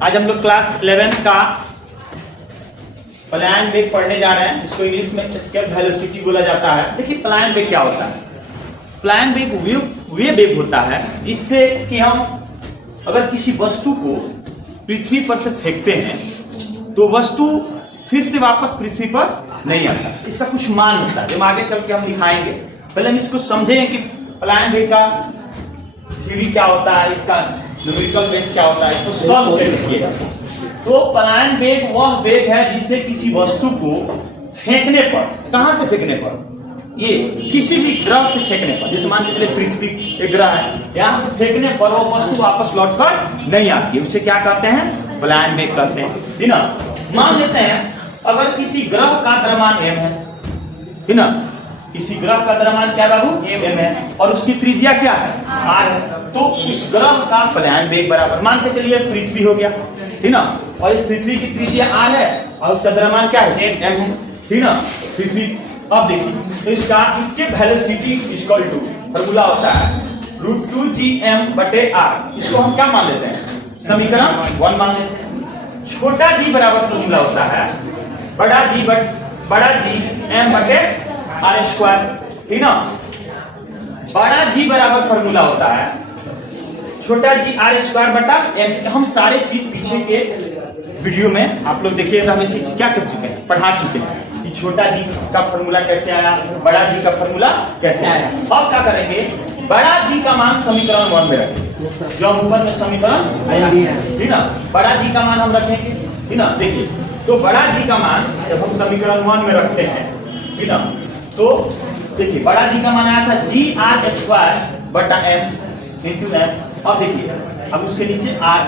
आज हम लोग क्लास 11 का प्लान वेग पढ़ने जा रहे हैं। इसको इंग्लिश में एस्केप वेलोसिटी बोला जाता है। देखिए प्लान वेग क्या होता है। प्लान वेग वे वेग होता है जिससे कि हम अगर किसी वस्तु को पृथ्वी पर से फेंकते हैं तो वस्तु फिर से वापस पृथ्वी पर नहीं आता। इसका कुछ मान होता है जो आगे चल के हम दिखाएंगे। पहले हम इसको समझें कि प्लान वेग का थ्योरी क्या होता है, इसका न्यूमेरिकल बेस क्या होता है, इसको सॉल्व कैसे किया जाता है। तो प्लान वेग वह वेग है जिससे किसी वस्तु को फेंकने पर, कहां से फेंकने पर, ये किसी भी ग्रह से फेंकने पर, जैसे मान के चले पृथ्वी एक ग्रह है, यहां से फेंकने पर वो वस्तु वापस लौटकर नहीं आती, उसे क्या कहते हैं, प्लान वेग कहते हैं, है ना। मान लेते हैं अगर किसी ग्रह का द्रव्यमान m है ना, किसी ग्रह का द्रव्यमान क्या बाबू m है और उसकी त्रिज्या क्या है r है, तो इस ग्रह का प्लान वेग बराबर मान के चलिए पृथ्वी हो गया, है ना, और इस पृथ्वी की त्रिज्या r है और उसका द्रव्यमान क्या है m है ना पृथ्वी। अब देखिए तो इसके वेलोसिटी इक्वल टू फार्मूला होता है √2gm/r। इसको हम क्या मान लेते हैं, समीकरण 1 मान लेते हैं। छोटा g बराबर फार्मूला होता है बड़ा g m/r², है ना। बड़ा g बराबर फार्मूला होता है छोटा g r²/m। हम सारे चीज पीछे के वीडियो में आप लोग देखिए हम इस चीज क्या कर चुके हैं, पढ़ा चुके हैं कि छोटा जी का फार्मूला कैसे आया, बड़ा जी का फार्मूला कैसे आया। अब क्या करेंगे, बड़ा जी का मान समीकरण 1 में रखेंगे, जो हम ऊपर में समीकरण आया है ना, बड़ा जी का मान हम रखेंगे, है ना। देखिए तो बड़ा जी का मान जब हम समीकरण 1 में रखते हैं, है ना, तो देखिए बड़ा जी का मान आया था gr²/m × m। अब देखिए अब उसके नीचे r,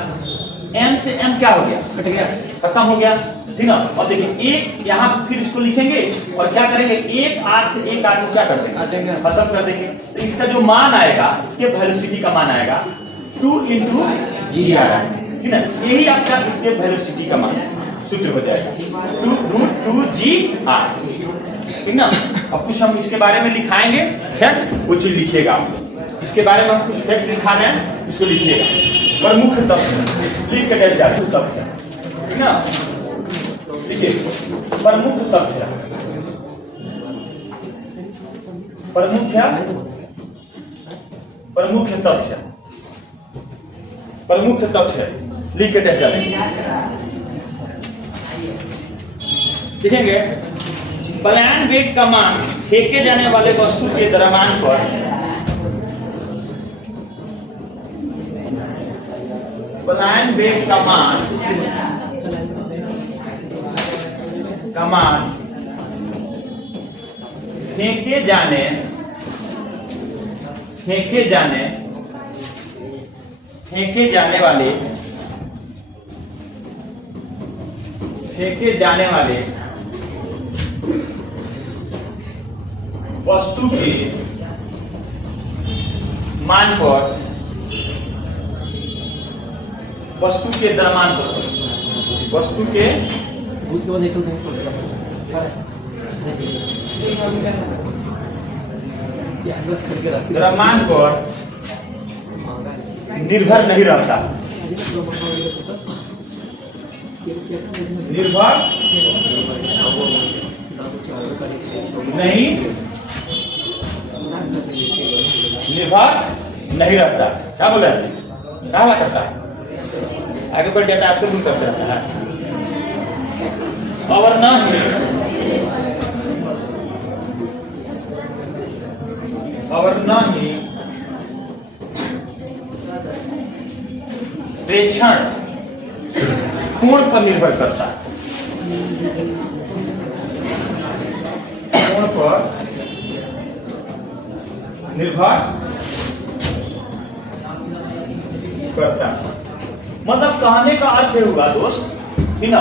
m से m क्या हो गया, कट गया, खत्म हो गया, ठीक ना। और देखिए एक यहाँ फिर इसको लिखेंगे और क्या करेंगे, एक r से एक r को क्या कर देंगे, खत्म कर देंगे। तो इसका जो मान आएगा, इसके वेलोसिटी का मान आएगा 2 × gr, ठीक ना। यही आपका इसके वेलोसिटी का मान सूत्र हो जाएगा 2√2gr, ठीक ना। अब कुछ हम इसके बारे में लिखाएंगे, फैक्ट वो चीज लिखिएगा। इसके बारे में हम कुछ फैक्ट लिखा रहे हैं, उसको लिखिएगा। प्रमुख तथ्य लिख के दे जाए, तथ्य, ठीक ना। देखिए प्रमुख तथ्य, प्रमुख तथ्य लिख के दे जाए। देखेंगे प्लान वेग का मान फेंके जाने वाले वस्तु के द्रव्यमान पर, प्लान वेग का मान फेंके जाने वाले वस्तु के मान पर, वस्तु के द्रव्यमान पर, वस्तु के द्रव्यमान पर निर्भर नहीं रहता, निर्भर नहीं रहता। क्या बोला, क्या करता है, आगे बढ़ जाता है, शुरू कर देता है। और न ही प्रेक्षण कोण पर निर्भर करता है, कोण पर निर्भर करता है। मतलब कहने का अर्थ हुआ दोस्त, है ना,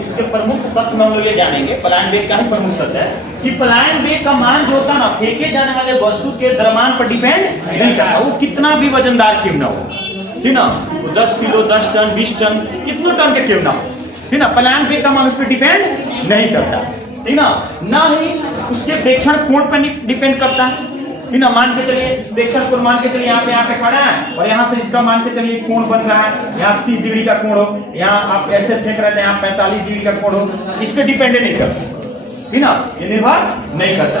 इसके प्रमुख तथ्य में हम लोग ये जानेंगे। प्लान वेग का ही प्रमुख तथ्य है कि प्लान वेग का मान जो होता है ना, फेंके जाने वाले वस्तु के द्रव्यमान पर डिपेंड नहीं करता, वो कितना भी वजनदार क्यों ना हो, है ना, वो 10 किलो, 10 टन, 20 टन, कितने टन के क्यों ना हो, है ना, प्लान वेग का मान उस पर डिपेंड नहीं करता, ठीक ना। ना ही उसके प्रेक्षण कोण पर डिपेंड करता है, है ना। मान के चलिए प्रेक्षक को मान के चलिए यहाँ पे खड़ा है और यहाँ से इसका मान के चलिए कोण बन रहा है, यहाँ 30 डिग्री का कोण हो, यहाँ आप ऐसे फेंक रहे थे यहाँ 45 डिग्री का कोण हो, इस पे डिपेंड नहीं करता है ना, ये निर्भर नहीं करता।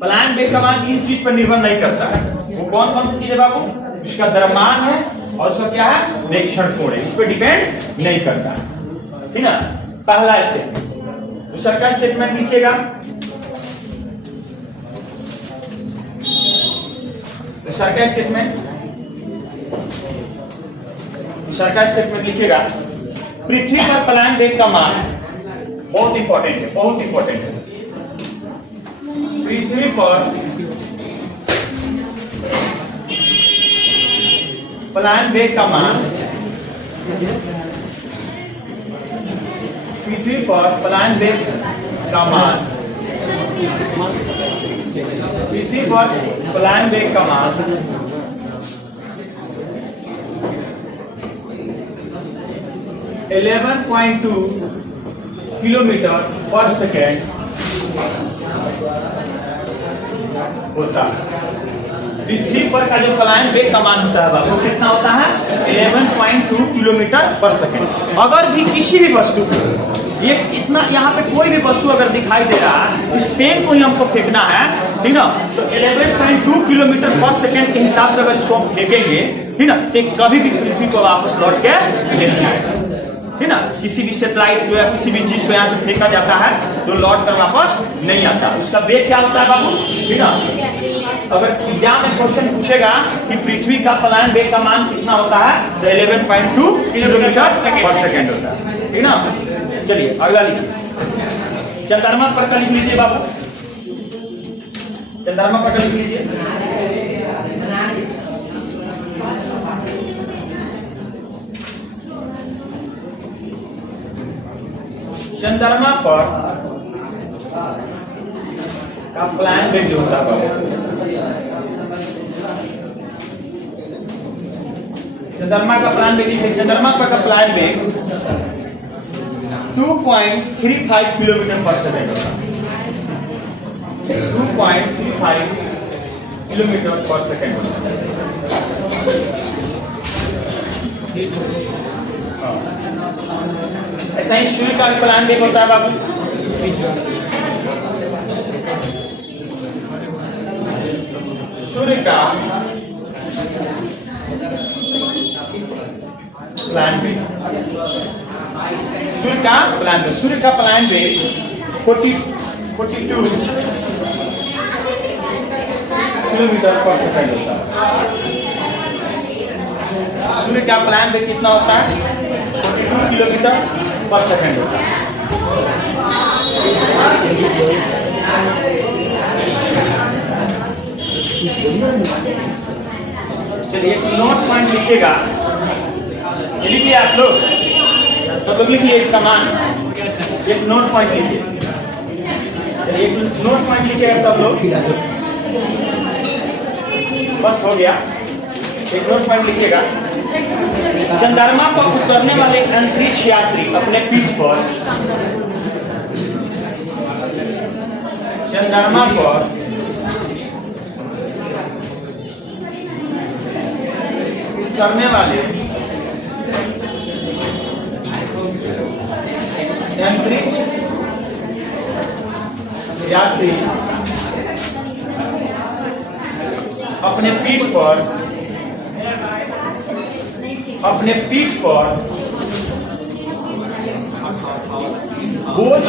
प्लान बेग का मान इन चीज पर निर्भर नहीं करता है। वो कौन कौन सी चीज है बाबू? इसका द्रव्यमान है और उसका क्या है, प्रेक्षण कोण है, इस पर डिपेंड नहीं करता है ना। पहला स्टेटमेंट। दूसरा का स्टेटमेंट लिखिएगा, दूसरा का स्टेटमेंट लिखिएगा, पृथ्वी पर प्लान बेग का मान बहुत इंपॉर्टेंट है, बहुत इंपॉर्टेंट है। पृथ्वी पर प्लान बेग का मान, पृथ्वी पर प्लान बेग का मान, पृथ्वी पर प्लान बेग का मान 11.2 किलोमीटर पर सेकेंड होता है। पृथ्वी पर का जो प्लान बेग का मान होता है वो कितना होता है, 11.2 किलोमीटर पर सेकेंड। अगर भी किसी भी वस्तु को ये इतना यहाँ पे कोई भी वस्तु अगर दिखाई दे रहा है, इस पेन को ही हमको फेंकना है, ठीक ना, तो 11.2 किलोमीटर पर सेकेंड के हिसाब से अगर इसको हम फेंकेंगे, ठीक ना, तो कभी भी पृथ्वी को वापस लौट के नहीं आएगा, ठीक ना। किसी भी सैटेलाइट को या किसी भी चीज को यहाँ से फेंका जाता है तो लौट कर वापस नहीं आता। उसका वेग क्या होता है बाबू, ठीक ना। अगर एग्जाम में क्वेश्चन पूछेगा कि पृथ्वी का प्लान बेग का मान कितना होता है, तो 11.2 किलोमीटर पर सेकेंड होता है, ठीक ना। चलिए अगला लिखिए, चंद्रमा पर का लिख लीजिए बाबू, चंद्रमा पर का लिख लीजिए। चंद्रमा पर का प्लान बेग जो होता है, चंद्रमा का प्लान बेग, चंद्रमा पर का प्लान बेग 2.35 किलोमीटर पर सेकेंड होता है, 2.35 किलोमीटर पर सेकेंड होता है। ऐसा ही सूर्य का प्लान बेग होता है बाबू, सूर्य का प्लान बेग, सूर्य का प्लान बेग 42 किलोमीटर पर सेकेंड होता है। सूर्य का प्लान बेग कितना होता है, 42 किलोमीटर पर सेकेंड होता है। चलिए एक नोट पॉइंट लिखिएगा, लिखिए आप लोग, सब लोग लिखिए इसका मान, एक नोट पॉइंट लिखिए, एक नोट पॉइंट लिखिएगा सब लोग, बस हो गया। एक नोट पॉइंट लिखिएगा, चंद्रमा पर उतरने वाले अंतरिक्ष यात्री अपने पीठ पर, चंद्रमा पर उतरने वाले अंतरिक्ष यात्री अपने पीठ पर बोझ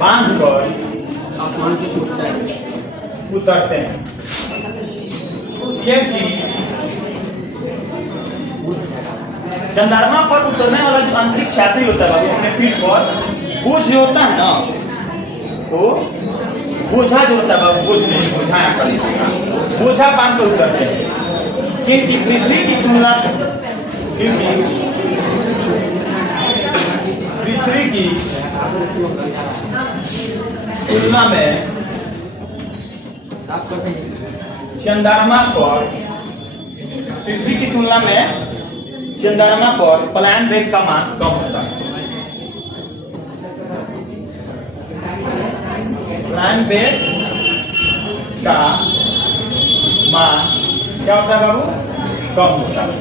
बांधकर उतरते हैं, क्योंकि चंद्रमा पर उतरने वाला जो अंतरिक्ष यात्री होता है वो अपने पीठ पर बोझ जो होता है ना, वो बोझा जो होता है, बोझ नहीं, बोझा बांध कर उतरते हैं, क्योंकि पृथ्वी की तुलना में पृथ्वी की तुलना में चंद्रमा पर प्लान बेग का मान कम होता है। प्लान वेग का मान क्या होता है बाबू? कम होता है।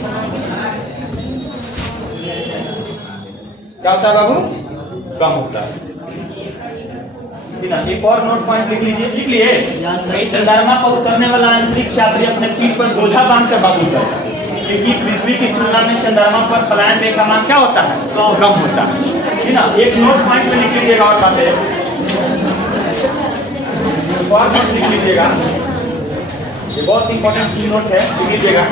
क्या होता है बाबू? कम होता है। ठीक है, एक और नोट पॉइंट लिख लीजिए। लिख लिए? चंद्रमा पर उतरने वाला अंतरिक्ष यात्री अपने पीठ पर बोझा बांध कर बाबू उतरता है, क्योंकि पृथ्वी की तुलना में चंद्रमा पर प्लान वेग का मान क्या होता है? कम होता है। ठीक ना? एक नोट पॉइंट में लिख लीजिएगा और बातें और नोट लिख लीजिएगा, ये बहुत इंपॉर्टेंट नोट है, लिख लीजिएगा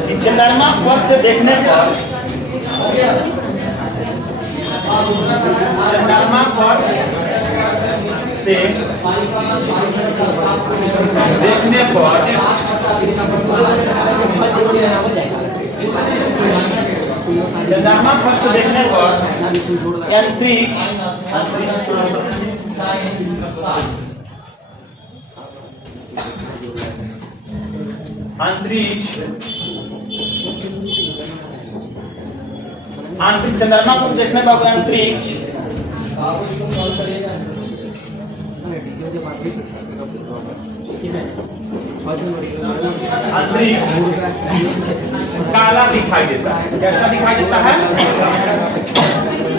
कि चंद्रमा पर से देखने पर चंद्रमा पर से देखने पर चंद्रमा पर से देखने पर अंतरिक्ष चंद्रमा पर देखने पर अंतरिक्ष काला दिखाई देता है। कैसा दिखाई देता है?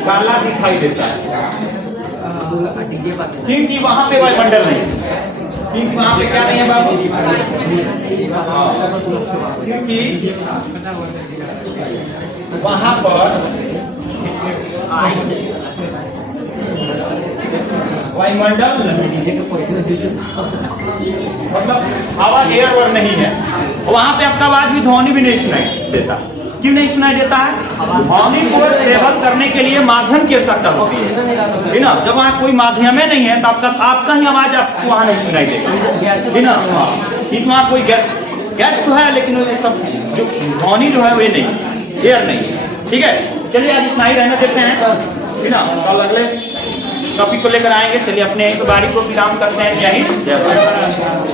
काला दिखाई देता है, क्योंकि वहां पे वायुमंडल नहीं है। क्योंकि वहां पे क्या नहीं है बाबू? क्योंकि वहां पर वायुमंडल मतलब हवा एयर वर नहीं है, वहां पे आपका आवाज भी ध्वनि भी नहीं सुनाई देता। क्यों नहीं सुनाई देता है? ध्वनि को ट्रेवल करने के लिए माध्यम की आवश्यकता होती है ना। जब वहाँ कोई माध्यम नहीं है तो आपका ही आवाज आपको वहाँ नहीं सुनाई देगा ना। ठीक, वहाँ कोई गैस तो है, लेकिन ये सब जो ध्वनि जो है वे नहीं, एयर नहीं। ठीक है, चलिए आज इतना ही रहना देते हैं, ठीक ना। कल अगले टॉपिक को लेकर आएंगे। चलिए अपने बारी को विराम करते हैं। जय हिंद, जय भारत।